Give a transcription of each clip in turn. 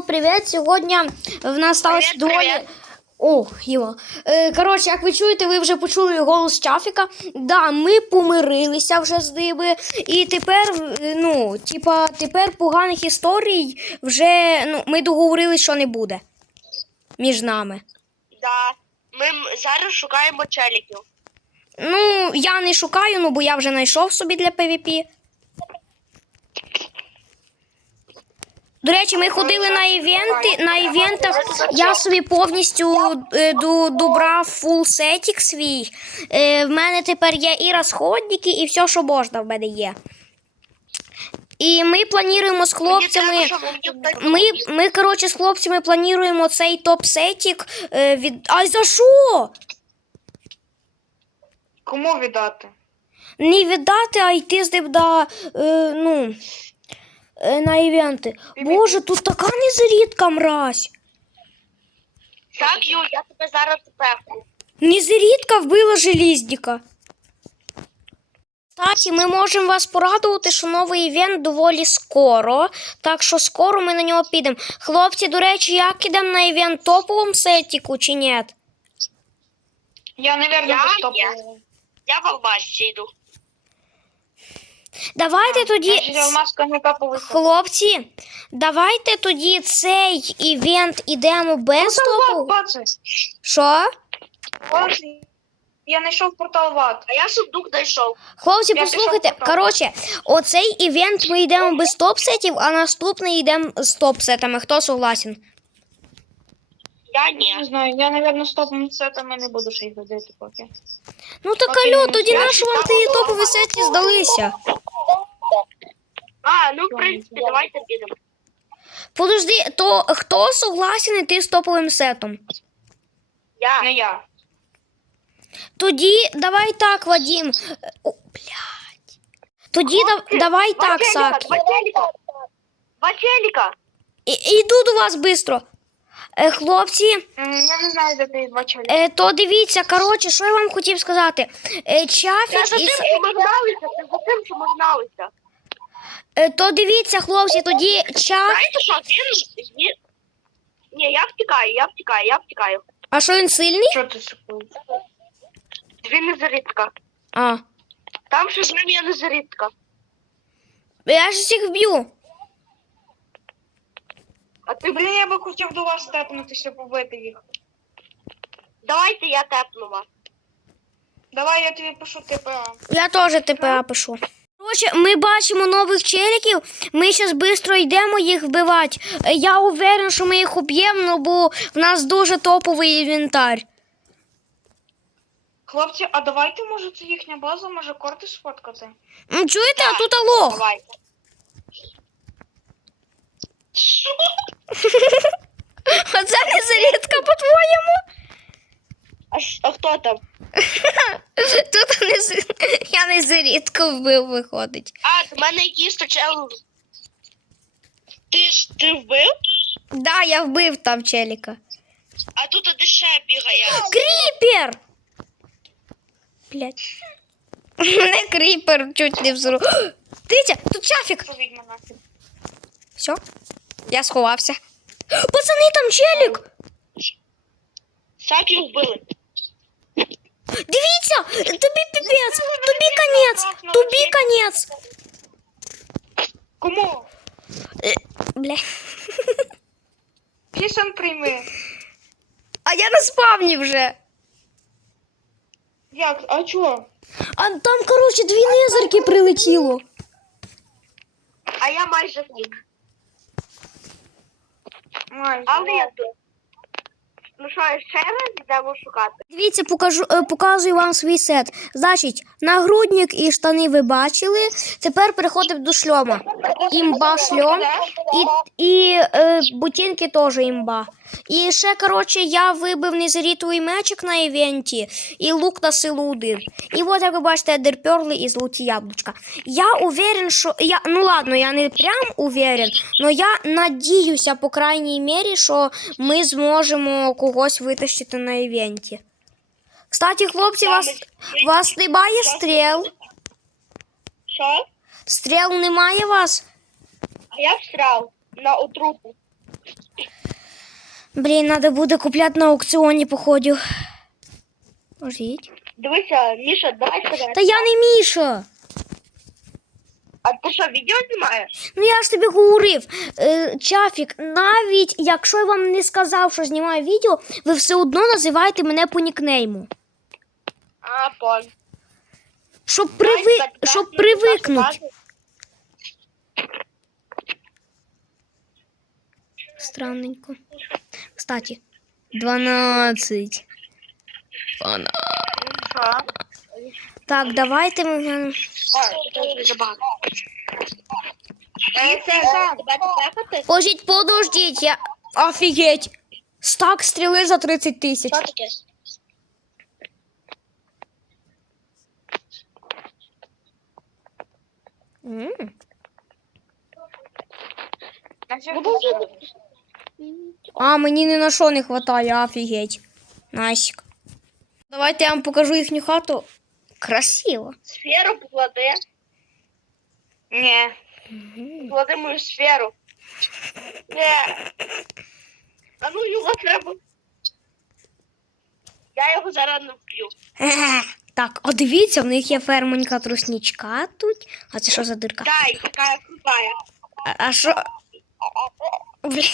Привіт! Сьогодні в нас сталося доволі. О, Єва. Е, коротше, як ви чуєте, ви вже почули голос Чафіка. Да, ми помирилися вже з ними. І тепер, е, ну, типа, тепер поганих історій вже ну, ми договорилися, що не буде між нами. Да. Ми зараз шукаємо челіків. Ну, я не шукаю, ну бо я вже знайшов собі для PvP. До речі, ми ходили на івенти. На івентах я собі повністю е, добрав фул сетік свій. Е, В мене тепер є і розходники, і все, що можна в мене є. І ми плануємо з хлопцями. Ми, ми коротше, з хлопцями плануємо цей топ-сетік е, від. А за що? Кому віддати? Не віддати, а йти з ним на, е, ну, на івенти. Боже, тут така незарідка мразь. Так, Ю, я тебе зараз пепку. Незарідка вбила желізника. Кстати, ми можемо вас порадувати, що новий івент доволі скоро. Так що скоро ми на нього підемо. Хлопці, до речі, як ідемо на івент топовому сетіку чи ні? Я, наверное, Я є. Я в Албасі йду. Давайте тоді. Хлопці, давайте тоді цей івент ідемо без. Бачи, Що? Я знайшов портал ват. А я сундук знайшов. Хлопці, Я послухайте, коротше, оцей івент ми йдемо без топ-сетів, а наступний йдемо з топ-сетами. Хто согласен? Я Я не знаю, я, наверное, з топом сетами не буду ще їх ходити поки. Ну так Поки алло, тоді знаю. наші вам ті топові сеті здалися. А, ну в принципі, давайте підемо. Подожди, то хто согласен йти з топовим сетом? Я. Не я. Тоді давай так, Вадім. О, блядь. Тоді да, давай так, Сакі. Два челіка. І- Іду до вас швидко. Е, хлопці, Я не знаю, де ти бачили. е, то дивіться, коротше, що я вам хотів сказати. Е, Це за тим, що ми гналися, це за тим, що ми гналися. е, то дивіться, хлопці, тоді Чаф. Знаєте що, він... він... Ні, я втікаю, я втікаю, я втікаю. А що він сильний? Що ти шукаєш? Дві незарідка. А. Там ще з ним є незарідка. Я ж всіх вб'ю. А ти, Блін, я би хотів до вас тепнутися, побити їх. давайте я тепну вас. Давай я тобі пишу ТПА. Я теж ТПА пишу. Коротше, ми бачимо нових челіків. Ми зараз швидко йдемо їх вбивати. Е, Я уверен, що ми їх уб'ємо, ну, бо в нас дуже топовий інвентар. Хлопці, а давайте, може, це їхня база, може корти сфоткати? М, Чуєте, а тут лох. Давайте. Оце не зарідка, по-твоєму. А, ш- а хто там? Тут не з- я не зарідку вбив, виходить. А, до мене якийсь чел. Ти ж ти вбив? Да, я вбив там челіка. А тут один ще бігає. Кріпер! Блять. Не кріпер, чуть не взору. Дивіться, тут. Що відьма? Все, я сховався. Пацани, там челік! Його вбили. Дивіться! Тобі піпець! Тобі конець! Тобі конець! Кому? Е, Бля. Пісан прийми. А я на спавні вже. Як? А чого? А там, коротше, дві незерки прилетіло. А я майже втік. Але я тут. Ну що, ще раз йдемо шукати. Дивіться, покажу, е, показую вам свій сет. Значить, нагрудник і штани ви бачили. Тепер переходимо до шльома. Імба шльом. І, і е, бутінки теж імба. І ще, коротше, я вибив незарітовий мечик на івенті і лук на силу один. І от, як ви бачите, дерперли і золоті яблучка. Я уверен, що. Я, ну ладно, я не прям уверен, але я надіюся, по крайній мірі, що ми зможемо когось витащити на івенті. Кстати, хлопці, вас, вас немає стріл? Що? Стріл немає вас? А я встряв на отруту. Блін, треба буде купляти на аукціоні, походу. Можіть. Дивися, Міша, дай тебе. Та я не Міша. А ти що, відео знімаєш? Ну я ж тобі говорив, е, Чафік, навіть якщо я вам не сказав, що знімаю відео, ви все одно називаєте мене по нікнейму. А, пон. Щоб, приви... щоб привикнути. Странненько. Кстати, 12. 12. Так, давайте ми глянемо. Тепати? Подождіть, я. Офігеть! Стак стріли за 30 тисяч. Що таке? М. А, мені ні на що не вистачає, офігеть. Насік. Давайте я вам покажу їхню хату. Красиво. Сферу поклади. Ні. Поклади мою сферу. Ні. А ну його треба. Я його зараз не вб'ю. Так, о, дивіться, в них є фермонька труснічка тут. А це що за дирка? Дай, яка крутая. А- А що? Блін.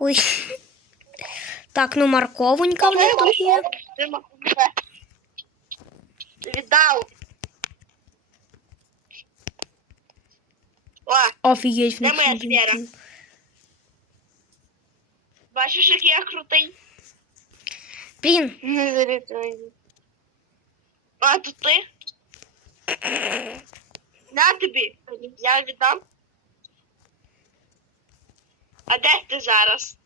Ой. Так, ну морковонька в них тут є. Віддав. О, Офігеть, в Де моя сфера? бачиш, який я крутий? Блін, Не зарятуй. А, тут ти? На тобі. Я віддам. А де ти зараз?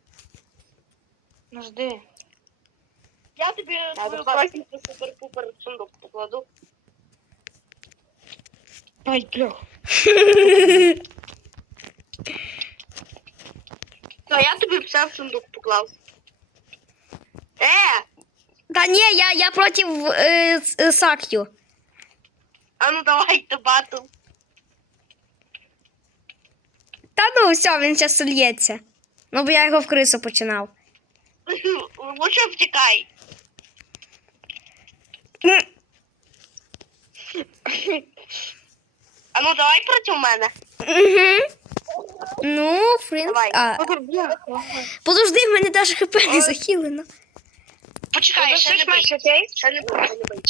Ну жди. Я тобі твою класненьку супер-пупер сундук покладу. Ай, блях. То я тобі все в сундук поклав. Е, та ні, я, я проти е, с- е, Сак'ю. а ну давайте батл. Та ну все, він зараз сольється. Ну, бо я його в крису починав. Лучше втікай. А ну давай проти мене. Угу. Ну, фрін. Давай. А, подожди, в мене навіть хп не захилено. Почекай, ще не бий. окей? Ще не бий, ще не бий.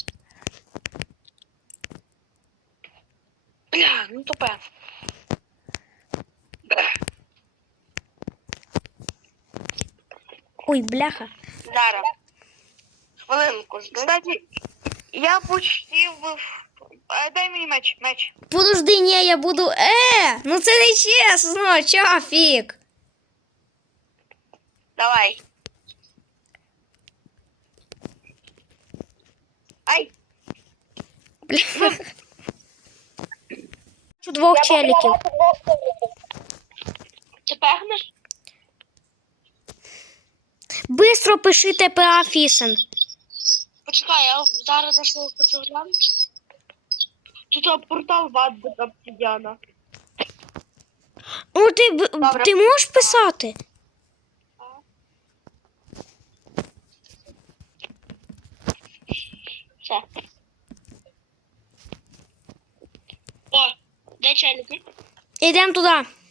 Бля, ну тупе. Ой, бляха. Зараз. Хвилинку жди. Кстати, я почти в... Е, Дай мені меч, меч. Подожди, ні, я буду. Е, ну це не чесно, чафік. Давай. Ай, Бачу двох челіків. Ти пегнеш? Бистро пиши ТПА Фісен. Почекай, я зараз зайшов хочу глянути. Тут портал в ад без обсидіана. Ну, ти, Добре. ти можеш писати? Все. О, де челіки? Ідемо туди.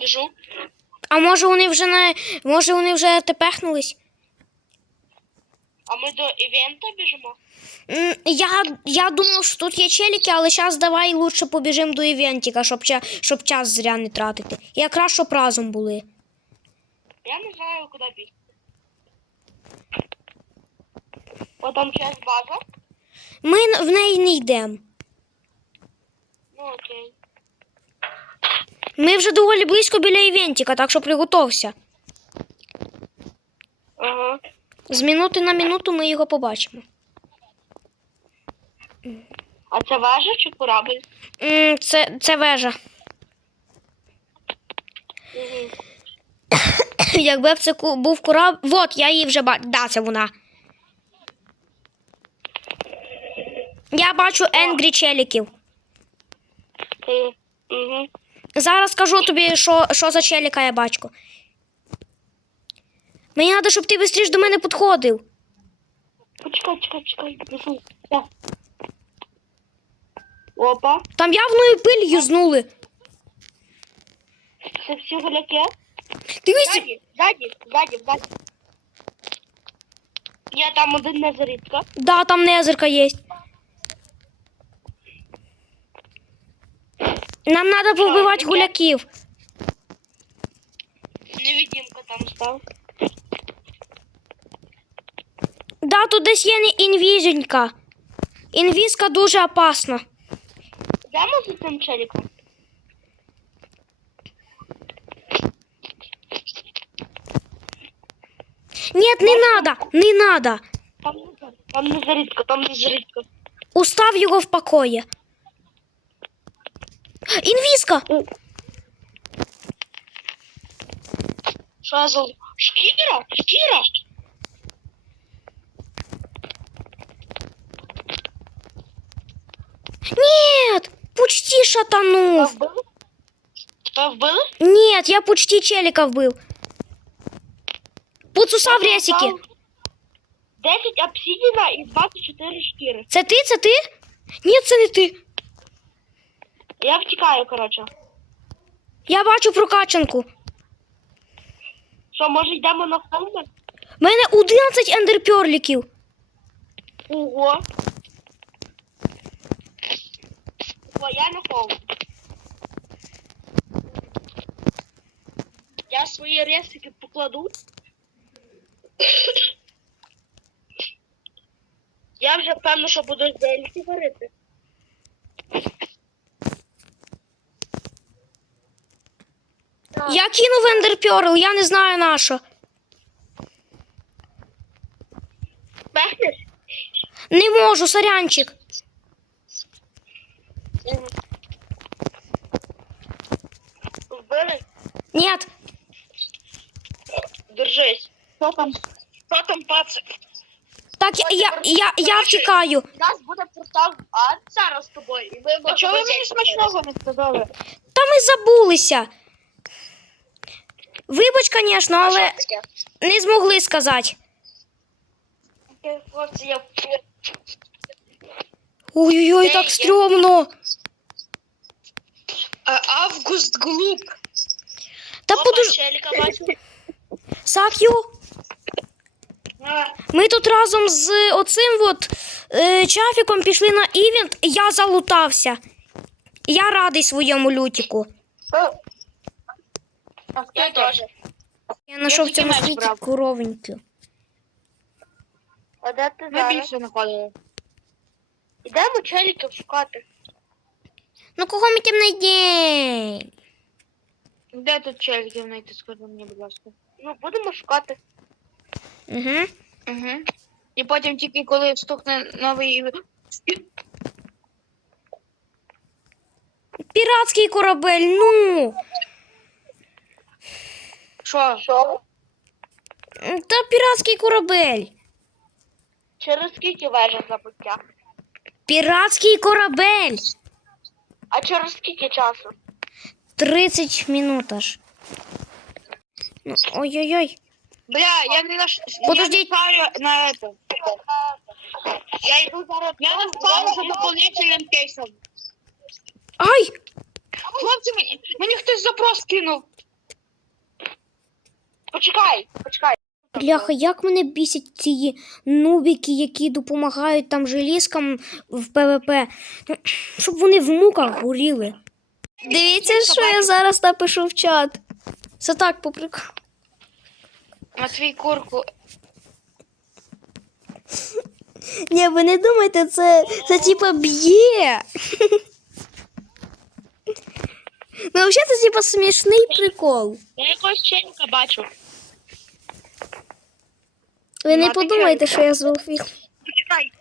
Біжу. А може вони вже не. Може вони вже тепехнулись? А ми до івента біжимо? М, Я, я думав, що тут є челіки, але зараз давай лучше побіжимо до івентіка, щоб, ча- щоб час зря не тратити. Якраз щоб разом були. Я не знаю, куди бігти. О, там чиясь база? Ми н- в неї не йдемо. Ну окей. Ми вже доволі близько біля івентіка, так що приготовся. Ага. З минути на минуту ми його побачимо. А це важа чи корабль? М, Це, це вежа. Угу. Якби б це ку- був кораб. Вот, я її вже бачу. Да, це вона. Я бачу енгрі челіків. Угу. Зараз скажу тобі, що, що за челіка я бачу. Мені треба, щоб ти швидше до мене підходив. Почекай, чекай, чекай. Біжу. Так. Опа. Там явною пиль юзнули. Це всі голяки? Дивись, Ззаді, ззаді, ззаді, ззаді. Я там один не зарідка. да, там незерка є. Нам треба повбивати таке? гуляків. Невидимка там став. Да, тут десь є не інвізенька. Інвізка дуже опасна. Йдемо за цим челіком? Ні, не надо, не надо. Там не зар- там не зарідка, там не зарідка. Устав його в покої. Інвізка! Що я за... Шкіра? Шкіра? Ні, почти Тебе шатанув. вбили? Тебе вбили? Ні, я почти челіка вбив. Поцусав ресики. 10 обсидіна і 24 шкіри. Це ти, це ти? Ні, це не ти. Я втікаю, коротше. Я бачу прокачанку. Що, може йдемо на холми? У мене 11 ендерпьорліків. Ого. О, я на холм. Я свої ресики покладу. Я вже певно, що буду зельки варити. Я кинув ендерпьорл, я не знаю на що. Пехнеш? Не можу, сорянчик. Вбили? Ні, Держись. Що там? Що там, пацик? так я, я, я, я втікаю. У нас буде портал а зараз з тобою. І ми А чого ви мені смачного не сказали? Та ми забулися. Вибач, звісно, але не змогли сказати. Ой-ой-ой, так стрьомно. Август Глуп. Та подож... Сак'ю, ми тут разом з оцим от е, чафіком пішли на івент, я залутався. Я радий своєму лютіку. Я теж. Я знайшов в тільки цьому меч світі брав. А де ти Ми зараз? більше знаходили. Ідемо челіків шукати. Ну кого ми там знайдемо? Де тут челіків знайти, скажи мені, будь ласка. Ну, будемо шукати. Угу. Угу. І потім тільки коли стукне новий. Піратський корабель, ну. Що? Що? Та піратський корабель. Через скільки вежа забуття? Піратський корабель. А через скільки часу? 30 минут аж. Ну, Ой-ой-ой. Бля, я не наш. Подождіть. Я не на это. Я йду зараз. Я не впав за дополнительним кейсом. Ай! Хлопці, мені, мені хтось запрос кинув. Почекай, почекай. Бляха, як мене бісять ці нубіки, які допомагають там желізкам в ПВП. Щоб вони в муках горіли. Дивіться, що я зараз напишу в чат. Це так по приколу. Матвій курку. Ні, ви не думайте, це, це типа б'є. Ну, взагалі, це типа смішний прикол. Я якогось челіка бачу. Ви не подумайте, що я злофіл. Почекай.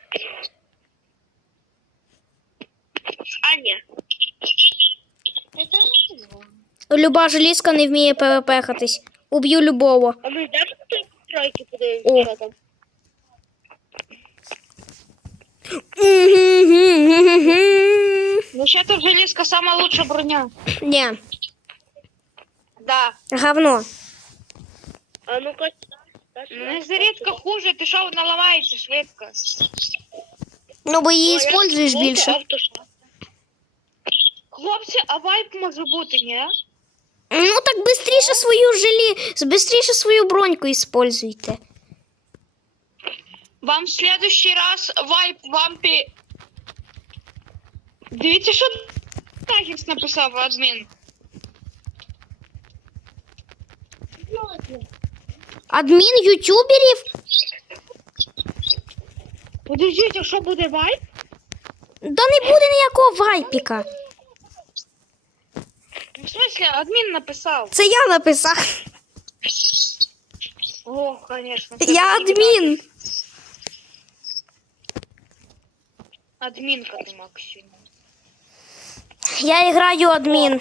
А, ні. Люба желізка не вміє ПВП-хатись. Уб'ю любого. А ми йдемо до тої тройки О. подивимося, що там. Ну ще тут желізка сама лучша броня. Да. Говно. А ну-ка. Ну, зарідка хуже, ти що, вона ламається швидко. Ну, бо її используєш більше. Хлопці, а вайп може бути, ні? Ну так быстріше свою желі, быстріше свою броньку используйте. Вам в следующий раз вайп вампі. Дивіться, що Нагіс написав адмін. Адмін ютуберів? Подождіть, а що буде вайп? Да не буде ніякого вайпіка. В смысле, адмін написав. Це я написав. О, конечно. Я адмін. Адмінка ти, Максим. Я граю адмін.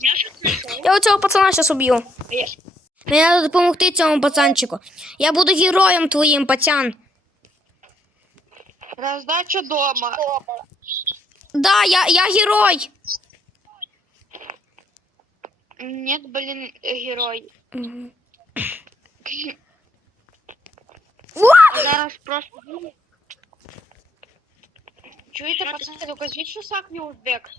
Я щось знайшов. Я оцього пацана зараз уб'ю. Я- Мені треба допомогти цьому пацанчику. Я буду героєм твоїм, пацан. Роздача дома. Да, я, я герой. Нет, блін, герой. А зараз просто. Чуєте, пацани, звідси що сак не узбек.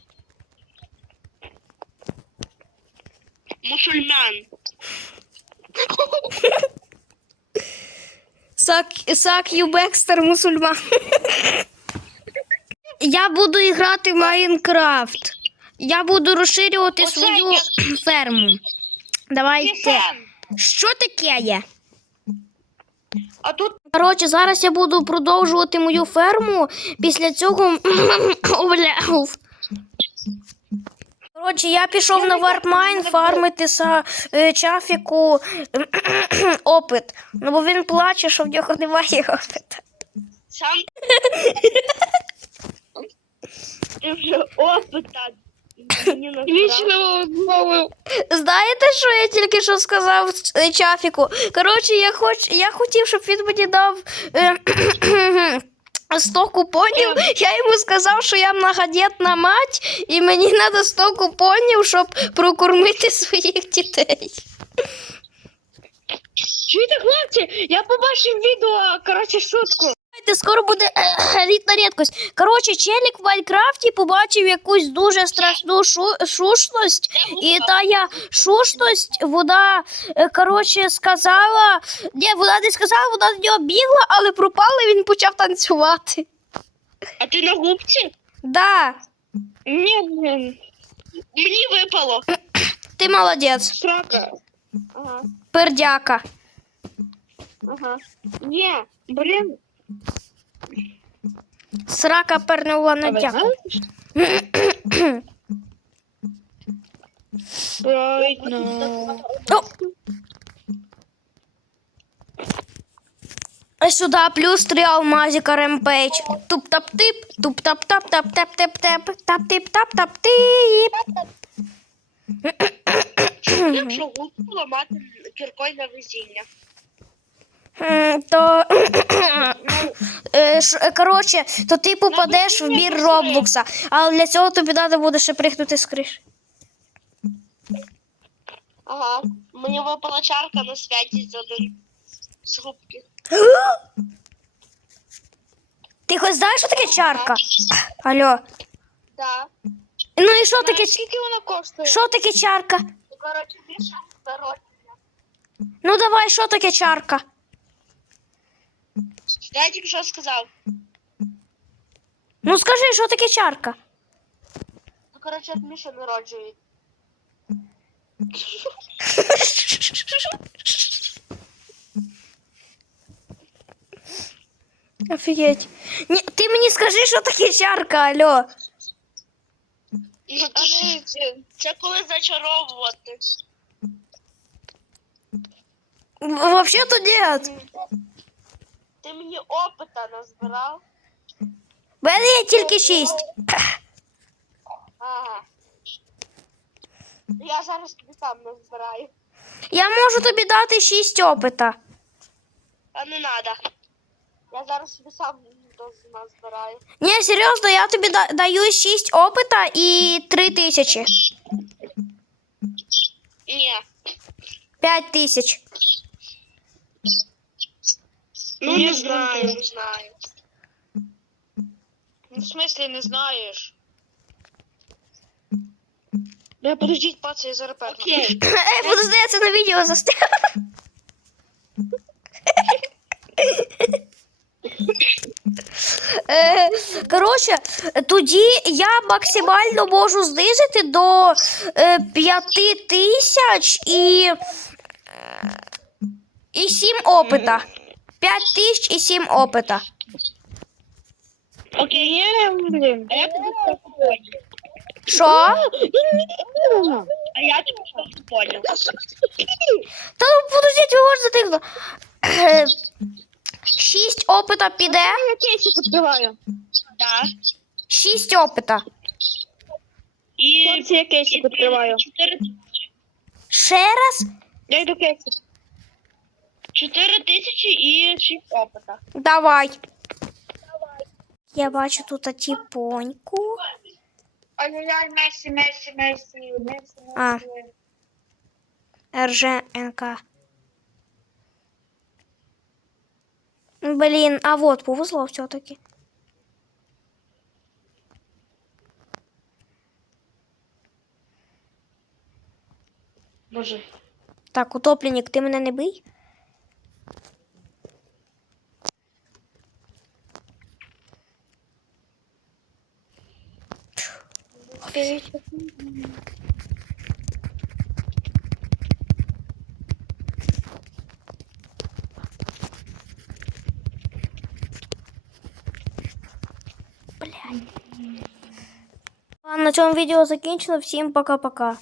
Мусульман. Сак, сак ю Бекстер мусульман. Я буду грати в Майнкрафт. Я буду розширювати Оце свою я- ферму. Давайте. Що таке є? А тут Коротше, зараз я буду продовжувати мою ферму. Після цього. Бля, уф. Коротше, я пішов на Варпмайн фармити са е, чафіку опит. Ну бо він плаче, що в нього немає опита. Сам. Ти вже опита. Вічно знову. Знаєте, що я тільки що сказав е, чафіку? Коротше, я хоч я хотів, щоб він мені дав. Е, 100 купонів, я йому сказав, що я многодітна мать, і мені треба 100 купонів, щоб прокормити своїх дітей. Чуєте, хлопці? Я побачив відео, коротше, шутку. Скоро буде е, літна рідкость. Коротше, челік в Майнкрафті побачив якусь дуже страшну шу, шушність, і та я шушність, вона, е, коротше, сказала. Ні, вона не сказала, вона на нього бігла, але пропала, і він почав танцювати. А ти на губці? Да, Ні, блін. Мені випало. ти молодець, Срака. Ага, пердяка. ага. Ні, блін. Срака пернула на дяку. О! А сюди плюс три алмазика ремпейдж. Туп-тап-тип, туп-тап-тап-тап-тап-тап-тап, тап-тип-тап-тап-тип. Якщо губку ламати кіркою на везіння. То коротше, то ти попадеш в мір Роблокса, але для цього тобі треба буде ще пригнути з криш. Ага. Мені випала чарка на святі з один. З губки. Ти хоч знаєш, що таке чарка? Алло. Да. Ну і що таке? ч- Скільки вона коштує? Що таке чарка? Ну, коротше, більше народження. Ну давай, що таке чарка? Я тільки що сказав. Ну скажи, що таке чарка? Ну, коротше, як Міша народжує. Офігеть. Ні, ти мені скажи, що таке чарка, алло. Ну, то ж, це, це коли зачаровувати. Вообще-то нет. Ти мені опита назбирав. В мене є тільки шість. Ага. Я зараз тобі сам назбираю. Я можу тобі дати шість опита. А не надо. Я зараз тобі сам доз- назбираю. Ні, серйозно, я тобі да- даю шість опита і три тисячі. Ні. 5 тисяч. Ну, не знаю, не знаю. Ну, в смислі не знаєш. Бля, подождіть, паці, я зараз перну. Окей. Ей, подожди, я це на відео засняв. Е, Коротше, тоді я максимально можу знизити до е, 5 тисяч і, е, і 7 опита. 5 тисяч і 7 опита. Окей. блін. А я понял. Що? А я тобі просто понял. Та ну, подождіть, ви можете тихо. 6 опита піде. Я кейсик відкриваю. Да. 6 опита. І Хлопці, я кейсик відкриваю. 4 Ще раз? Я йду кейсик. 4 тисячі і 6 опита. Давай. Я бачу тут тіпоньку. Ай-яй-яй, Месі, Месі, Месі, Месі, А. Месі. РЖНК. Блин, а вот повезло все-таки. Боже. Так, утопленник, ти мене не бий. Блядь. Ладно, на цьому відео закінчено. Всім пока-пока.